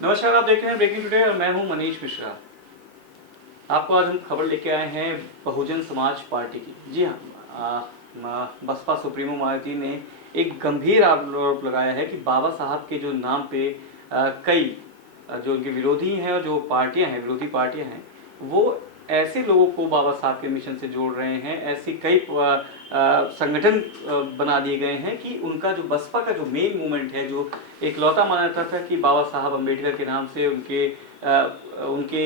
नमस्कार, आप देख रहे हैं ब्रेकिंग टुडे और मैं हूं मनीष मिश्रा। आपको आज हम खबर लेके आए हैं बहुजन समाज पार्टी की। जी हाँ, बसपा सुप्रीमो मायावती ने एक गंभीर आरोप लगाया है कि बाबा साहब के जो नाम पे कई जो उनके विरोधी हैं और जो पार्टियां हैं, विरोधी पार्टियां हैं, वो ऐसे लोगों को बाबा साहब के मिशन से जोड़ रहे हैं। ऐसी कई संगठन बना दिए गए हैं कि उनका जो बसपा का जो मेन मूवमेंट है, जो एकलौता माना जाता था कि बाबा साहब अम्बेडकर के नाम से उनके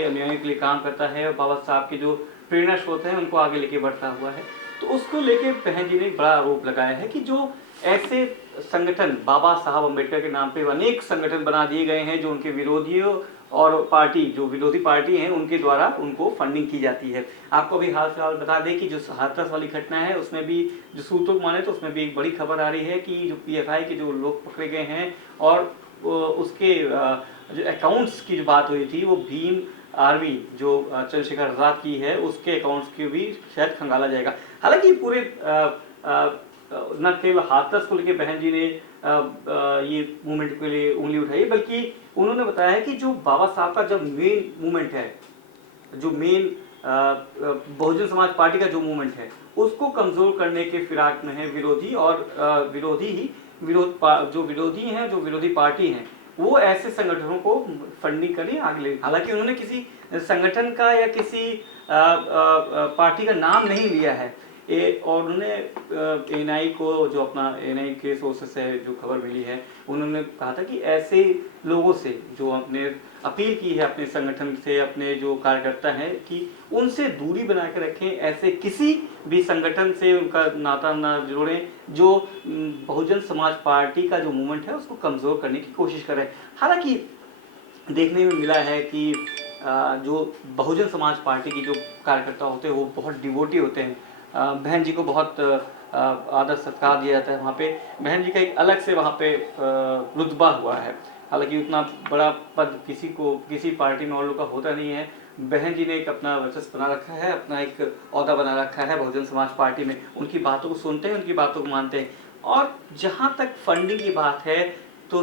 अनुयायियों के लिए काम करता है और बाबा साहब के जो प्रेरणा स्रोत हैं उनको आगे लेके बढ़ता हुआ है, तो उसको लेके बहन जी ने एक बड़ा आरोप लगाया है कि जो ऐसे संगठन बाबा साहब अम्बेडकर के नाम पे अनेक संगठन बना दिए गए हैं, जो उनके विरोधियों और पार्टी जो विरोधी पार्टी हैं उनके द्वारा उनको फंडिंग की जाती है। आपको अभी हाल फिलहाल बता दें कि जो हाथरस वाली घटना है उसमें भी जो सूत्रों को माने तो उसमें भी एक बड़ी खबर आ रही है कि जो पीएफआई के जो लोग पकड़े गए हैं और उसके जो अकाउंट्स की जो बात हुई थी वो भीम आर्मी जो चंद्रशेखर आजाद की है उसके अकाउंट्स की भी शायद खंगाला जाएगा। हालांकि पूरे न केवल हाथरस को लेकर बहन जी ने ये मूवमेंट के लिए उंगली उठाई, बल्कि उन्होंने बताया है कि जो बाबा साहब का जब मेन मूवमेंट है, जो मेन बहुजन समाज पार्टी का जो मूवमेंट है उसको कमजोर करने के फिराक में है विरोधी, और जो विरोधी हैं, जो विरोधी पार्टी हैं, वो ऐसे संगठनों को फंडिंग करें आगे ले। हालांकि उन्होंने किसी संगठन का या किसी पार्टी का नाम नहीं लिया है और उन्होंने एएनआई को, जो अपना एएनआई के सोर्सेस है जो खबर मिली है, उन्होंने कहा था कि ऐसे लोगों से जो अपने अपील की है अपने संगठन से, अपने जो कार्यकर्ता हैं कि उनसे दूरी बना के रखें, ऐसे किसी भी संगठन से उनका नाता ना जोड़ें जो बहुजन समाज पार्टी का जो मूवमेंट है उसको कमज़ोर करने की कोशिश करें। हालांकि देखने में मिला है कि जो बहुजन समाज पार्टी की जो कार्यकर्ता होते हैं वो बहुत डिवोटी होते हैं। बहन जी को बहुत आदर सत्कार दिया जाता है वहाँ पे। बहन जी का एक अलग से वहाँ पे रुतबा हुआ है। हालांकि उतना बड़ा पद किसी पार्टी में और लोग का होता नहीं है। बहन जी ने एक अपना वर्चस्व बना रखा है, अपना एक ओहदा बना रखा है बहुजन समाज पार्टी में। उनकी बातों को सुनते हैं, उनकी बातों को मानते हैं। और जहाँ तक फंडिंग की बात है तो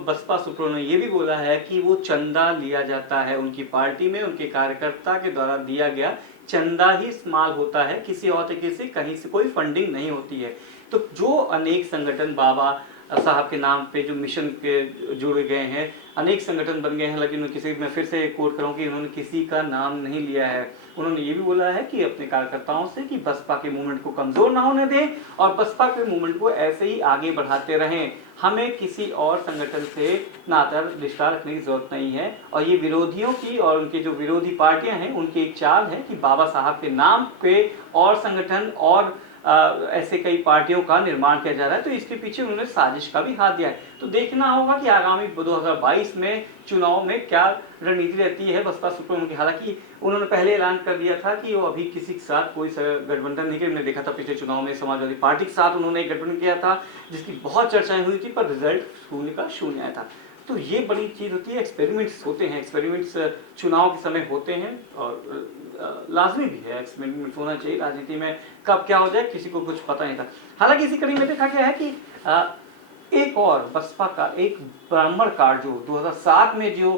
बसपा सुप्रीमो ने ये भी बोला है कि वो चंदा लिया जाता है उनकी पार्टी में, उनके कार्यकर्ता के द्वारा दिया गया चंदा ही इस्तेमाल होता है, किसी और तरीके से कहीं से कोई फंडिंग नहीं होती है। तो जो अनेक संगठन बाबा साहब के नाम पे जो मिशन के जुड़े गए हैं, अनेक संगठन बन गए हैं, लेकिन मैं फिर से कोट करूँ कि उन्होंने किसी का नाम नहीं लिया है। उन्होंने ये भी बोला है कि अपने कार्यकर्ताओं से कि बसपा के मूवमेंट को कमजोर ना होने दें और बसपा के मूवमेंट को ऐसे ही आगे बढ़ाते रहें। हमें किसी और संगठन से नाता रिश्ता रखने की जरूरत नहीं है। और ये विरोधियों की और उनके जो विरोधी पार्टियां हैं उनकी एक चाल है कि बाबा साहब के नाम पे और संगठन और ऐसे कई पार्टियों का निर्माण किया जा रहा है। तो इसके पीछे उन्होंने साजिश का भी हाथ दिया है। तो देखना होगा कि आगामी 2022 में चुनाव में क्या रणनीति रहती है बसपा सुप्रीमो की। हालांकि उन्होंने पहले ऐलान कर दिया था कि वो अभी किसी के साथ कोई गठबंधन नहीं करेंगे। हमने देखा था पिछले चुनाव में समाजवादी पार्टी के साथ उन्होंने एक गठबंधन किया था जिसकी बहुत चर्चाएं हुई थी, पर रिजल्ट शून्य का शून्य आया था। तो ये बड़ी चीज होती है, एक्सपेरिमेंट्स होते हैं, एक्सपेरिमेंट्स चुनाव के समय होते हैं और लाजमी भी है, एक्सपेरिमेंट होना चाहिए। राजनीति में कब क्या हो जाए किसी को कुछ पता नहीं था। हालांकि इसी कड़ी में देखा गया है कि एक और बसपा का एक ब्राह्मण कार्ड जो 2007 में जो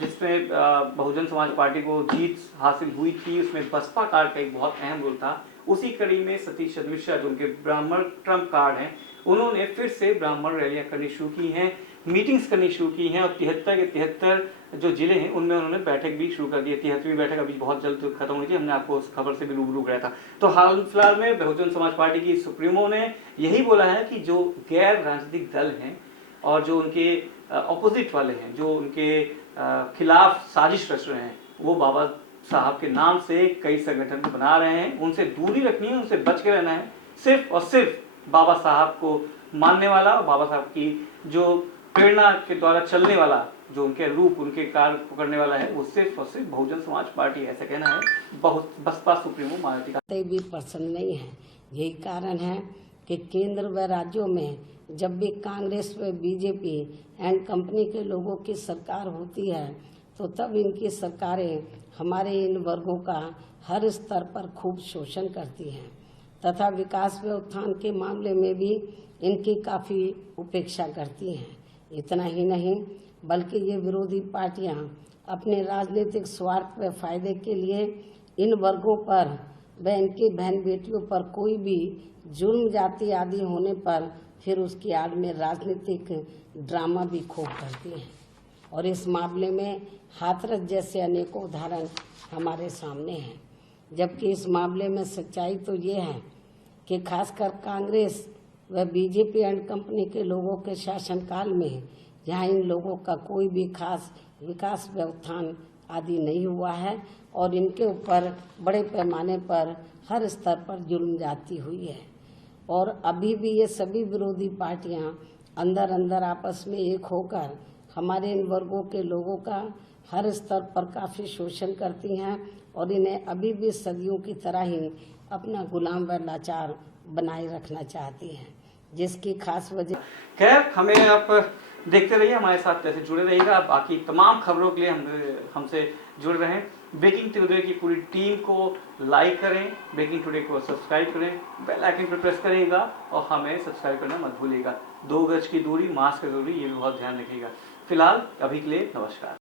जिसमें बहुजन समाज पार्टी को जीत हासिल हुई थी, उसमें बसपा कार्ड का एक बहुत अहम रोल था। उसी कड़ी में सतीश चंद्र मिश्रा जो उनके ब्राह्मण ट्रम्प कार्ड हैं, उन्होंने फिर से ब्राह्मण रैलियां करनी शुरू की हैं, मीटिंग्स करनी शुरू की हैं और 73 के 73 जो जिले हैं उनमें उन्होंने बैठक भी शुरू कर दी है। 73वीं बैठक अभी बहुत जल्द खत्म हुई थी, हमने आपको उस खबर से भी रूबरू कराया था। तो हाल फिलहाल में बहुजन समाज पार्टी की सुप्रीमो ने यही बोला है कि जो गैर राजनीतिक दल हैं और जो उनके ऑपोजिट वाले हैं, जो उनके खिलाफ साजिश रच रहे हैं, वो बाबा साहब के नाम से कई संगठन बना रहे हैं। उनसे दूरी रखनी है, उनसे बच के रहना है। सिर्फ और सिर्फ बाबा साहब को मानने वाला, बाबा साहब की जो प्रेरणा के द्वारा चलने वाला, जो उनके रूप उनके कार्य को करने वाला है, वो सिर्फ और सिर्फ बहुजन समाज पार्टी, ऐसा कहना है बसपा सुप्रीमो मायावती का। भी पसंद नहीं है। यही कारण है कि केंद्र व राज्यों में जब भी कांग्रेस व बीजेपी एंड कंपनी के लोगों की सरकार होती है तो तब इनकी सरकारें हमारे इन वर्गों का हर स्तर पर खूब शोषण करती हैं तथा विकास व उत्थान के मामले में भी इनकी काफ़ी उपेक्षा करती हैं। इतना ही नहीं, बल्कि ये विरोधी पार्टियां अपने राजनीतिक स्वार्थ व फायदे के लिए इन वर्गों पर व इनकी बहन बेटियों पर कोई भी जुल्म जाति आदि होने पर फिर उसकी आड़ में राजनीतिक ड्रामा भी खूब करती हैं। और इस मामले में हाथरस जैसे अनेकों उदाहरण हमारे सामने हैं। जबकि इस मामले में सच्चाई तो ये है कि खासकर कांग्रेस व बीजेपी एंड कंपनी के लोगों के शासनकाल में यहाँ इन लोगों का कोई भी खास विकास व उत्थान आदि नहीं हुआ है और इनके ऊपर बड़े पैमाने पर हर स्तर पर जुल्म जाती हुई है। और अभी भी ये सभी विरोधी पार्टियां अंदर अंदर आपस में एक होकर हमारे इन वर्गों के लोगों का हर स्तर पर काफ़ी शोषण करती हैं और इन्हें अभी भी सदियों की तरह ही अपना गुलाम व लाचार बनाए रखना चाहती हैं, जिसकी खास वजह। खैर, हमें आप देखते रहिए, हमारे साथ कैसे जुड़े रहिएगा। बाकी तमाम खबरों के लिए हमसे जुड़ रहे हैं। ब्रेकिंग टुडे की पूरी टीम को लाइक करें, ब्रेकिंग टुडे को सब्सक्राइब करें, बेल आइकन पर प्रेस करिएगा और हमें सब्सक्राइब करना मत भूलिएगा। 2 गज की दूरी, मास्क की दूरी, ये भी बहुत ध्यान रखिएगा। फिलहाल अभी के लिए नमस्कार।